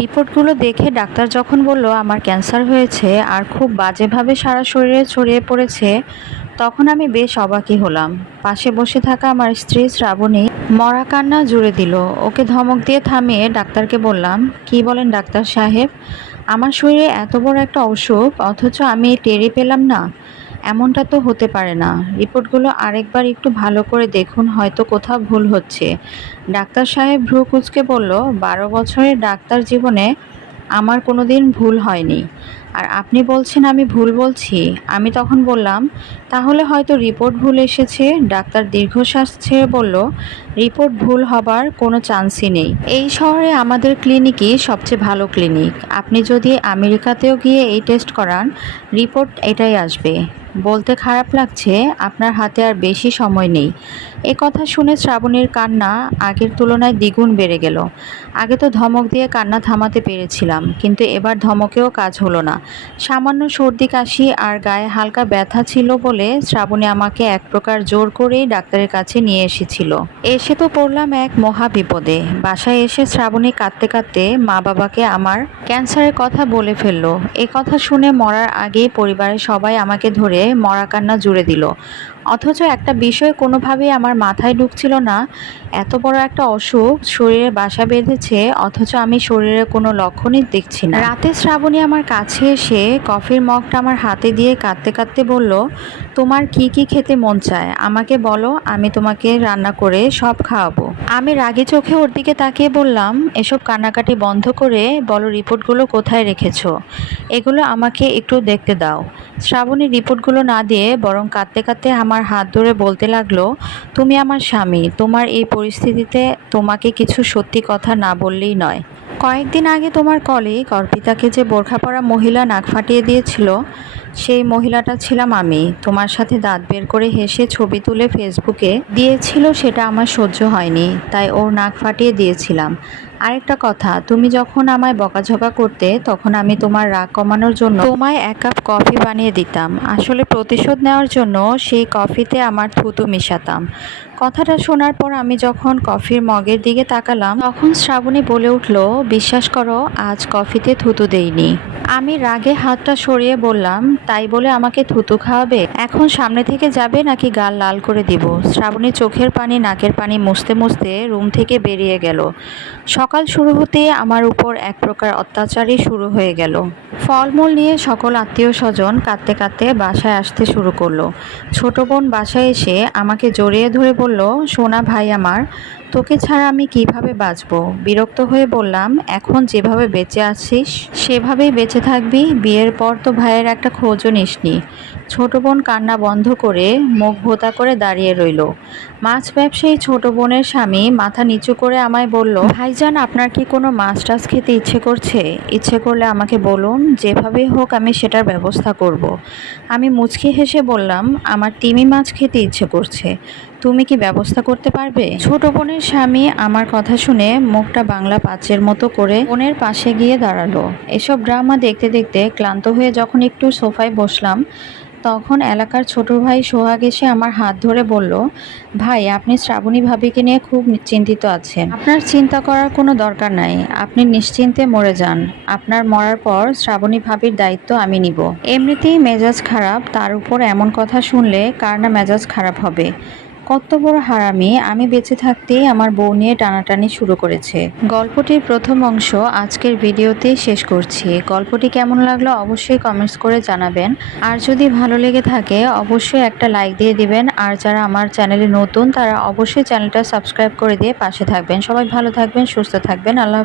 রিপোর্টগুলো দেখে ডাক্তার যখন বলল, আমার ক্যান্সার হয়েছে আর খুব বাজেভাবে সারা শরীরে ছড়িয়ে পড়েছে, তখন আমি বেশ অবাকই হলাম। পাশে বসে থাকা আমার স্ত্রী শ্রাবণী মরা কান্না জুড়ে দিল। ওকে ধমক দিয়ে থামিয়ে ডাক্তারকে বললাম, কি বলেন ডাক্তার সাহেব? আমার শরীরে এত বড় একটা অসুখ, অথচ আমি টেরই পেলাম না। এমনটা তো হতে পারে না। রিপোর্টগুলো আরেকবার একটু ভালো করে দেখুন, হয়তো কোথাও ভুল হচ্ছে। ডাক্তার সাহেব ভ্রু কুচকে বলল, বারো বছরের ডাক্তার জীবনে আমার কোনো দিন ভুল হয়নি। আর আপনি বলছেন আমি ভুল বলছি? আমি তখন বললাম, তাহলে হয়তো রিপোর্ট ভুল এসেছে। ডাক্তার দীর্ঘশ্বাস ছেড়ে বলল, রিপোর্ট ভুল হবার কোনো চান্সই নেই। এই শহরে আমাদের ক্লিনিকই সবচেয়ে ভালো ক্লিনিক। আপনি যদি আমেরিকাতেও গিয়ে এই টেস্ট করান, রিপোর্ট এটাই আসবে। বলতে খারাপ লাগছে, আপনার হাতে আর বেশি সময় নেই। এ কথা শুনে শ্রাবণীর কান্না আগের তুলনায় দ্বিগুণ বেড়ে গেল। আগে তো ধমক দিয়ে কান্না থামাতে পেরেছিলাম, কিন্তু এবার ধমকেও কাজ হলো না। সামান্য সর্দি কাশি আর গায়ে হালকা ব্যথা ছিল বলে শ্রাবণী আমাকে এক প্রকার জোর করেই ডাক্তারের কাছে নিয়ে এসেছিল। এসে তো পড়লাম এক মহা বিপদে বাসায় এসে শ্রাবণী কাঁদতে কাঁদতে মা বাবাকে আমার ক্যান্সারের কথা বলে ফেলল। এ কথা শুনে মরার আগেই পরিবারের সবাই আমাকে ধরে মরা কান্না জুড়ে দিল। অথচ একটা বিষয় কোনোভাবেই আমার মাথায় ঢুকছিল না। এত বড় একটা অসুখ শরীরে বাসা বেঁধেছে, অথচ আমি শরীরে কোনো লক্ষণই দেখছি না। রাতে শ্রাবণী আমার কাছে এসে কফির মগটা আমার হাতে দিয়ে কাঁদতে কাঁদতে বলল, তোমার কি কি খেতে মন চায়? আমাকে বলো, আমি তোমাকে রান্না করে সব খাওয়াবো। আমি রাগে চোখে ওর দিকে তাকিয়ে বললাম, এসব কান্নাকাটি বন্ধ করে বলো রিপোর্টগুলো কোথায় রেখেছো? এগুলো আমাকে একটু দেখতে দাও। শ্রাবণী রিপোর্টগুলো না দিয়ে বরং কাঁদতে কাঁদতে আমার হাত ধরে বলতে লাগল, তুমি আমার স্বামী, তোমার এই পরিস্থিতিতে তোমাকে কিছু সত্যি কথা না বললেই নয়। কয়েকদিন আগে তোমার কলিগ অর্পিতাকে যে বোরখা পরা মহিলা নাক ফাটিয়ে দিয়েছিল সেই মহিলাটা ছিলাম আমি। তোমার সাথে দাঁত বের করে হেসে ছবি তুলে ফেসবুকে দিয়েছিল, সেটা আমার সহ্য হয়নি। তাই ওর নাক ফাটিয়ে দিয়েছিলাম। আরেকটা কথা, তুমি যখন আমায় বকাঝকা করতে, তখন আমি তোমার রাগ কমানোর জন্য তোমায় এক কাপ কফি বানিয়ে দিতাম। আসলে প্রতিশোধ নেওয়ার জন্য সেই কফিতে আমার থুতু মিশাতাম। কথাটা শোনার পর আমি যখন কফির মগের দিকে তাকালাম, তখন শ্রাবণী বলে উঠল, বিশ্বাস করো, আজ কফিতে থুতু দেইনি। আমি রাগে হাতটা সরিয়ে বললাম, তাই বলে আমাকে থুতু খাওয়াবে? এখন সামনে থেকে যাবে নাকি গাল লাল করে দিব? শ্রাবণী চোখের পানি, নাকের পানি মুছতে মুছতে রুম থেকে বেরিয়ে গেল। সকাল শুরু হতে আমার উপর এক প্রকার অত্যাচারই শুরু হয়ে গেল। ফলমূল নিয়ে সকল আত্মীয় স্বজন কাঁদতে কাঁদতে বাসায় আসতে শুরু করল। ছোট বোন বাসায় এসে আমাকে জড়িয়ে ধরে বলল, সোনা ভাই আমার তোকে ছাড়া আমি কীভাবে বাঁচব? বিরক্ত হয়ে বললাম, এখন যেভাবে বেঁচে আছিস, সেভাবেই বেঁচে থাকবি। বিয়ের পর তো ভাইয়ের একটা খোঁজও নিসনি। ছোট বোন কান্না বন্ধ করে মুখ ভোতা করে দাঁড়িয়ে রইল। মাছ ব্যবসায়ী ছোট বোনের স্বামী মাথা নিচু করে আমায় বলল, ভাইজান, আপনার কি কোনো মাছ টাছ খেতে ইচ্ছে করছে? ইচ্ছে করলে আমাকে বলুন, যেভাবে হোক আমি সেটার ব্যবস্থা করব। আমি মুচকি হেসে বললাম, আমার তিমি মাছ খেতে ইচ্ছে করছে। তুমি কি ব্যবস্থা করতে পারবে? ছোট বোনের স্বামী আমার কথা শুনে মুখটা বাংলা পাঁচের মতো করে বোনের পাশে গিয়ে দাঁড়াল। এসব ড্রামা দেখতে দেখতে ক্লান্ত হয়ে যখন একটু সোফায় বসলাম তখন এলাকার ছোট ভাই সোহাগ এসে আমার হাত ধরে বলল, ভাই, আপনি শ্রাবণী ভাবিকে নিয়ে খুব চিন্তিত আছেন। আপনার চিন্তা করার কোনো দরকার নাই। আপনি নিশ্চিন্তে মরে যান। আপনার মরার পর শ্রাবণী ভাবির দায়িত্ব আমি নিব। এমনিতেই মেজাজ খারাপ। তার উপর এমন কথা শুনলে কার না মেজাজ খারাপ হবে? কত বড় হারামি, আমি বেঁচে থাকতেই আমার বউ নিয়ে টানাটানি শুরু করেছে। গল্পটির প্রথম অংশ আজকের ভিডিওতেই শেষ করছি। গল্পটি কেমন লাগল অবশ্যই কমেন্টস করে জানাবেন। আর যদি ভালো লেগে থাকে, অবশ্যই একটা লাইক দিয়ে দিবেন। আর যারা আমার চ্যানেলে নতুন, তারা অবশ্যই চ্যানেলটা সাবস্ক্রাইব করে দিয়ে পাশে থাকবেন। সবাই ভালো থাকবেন, সুস্থ থাকবেন। আল্লাহ।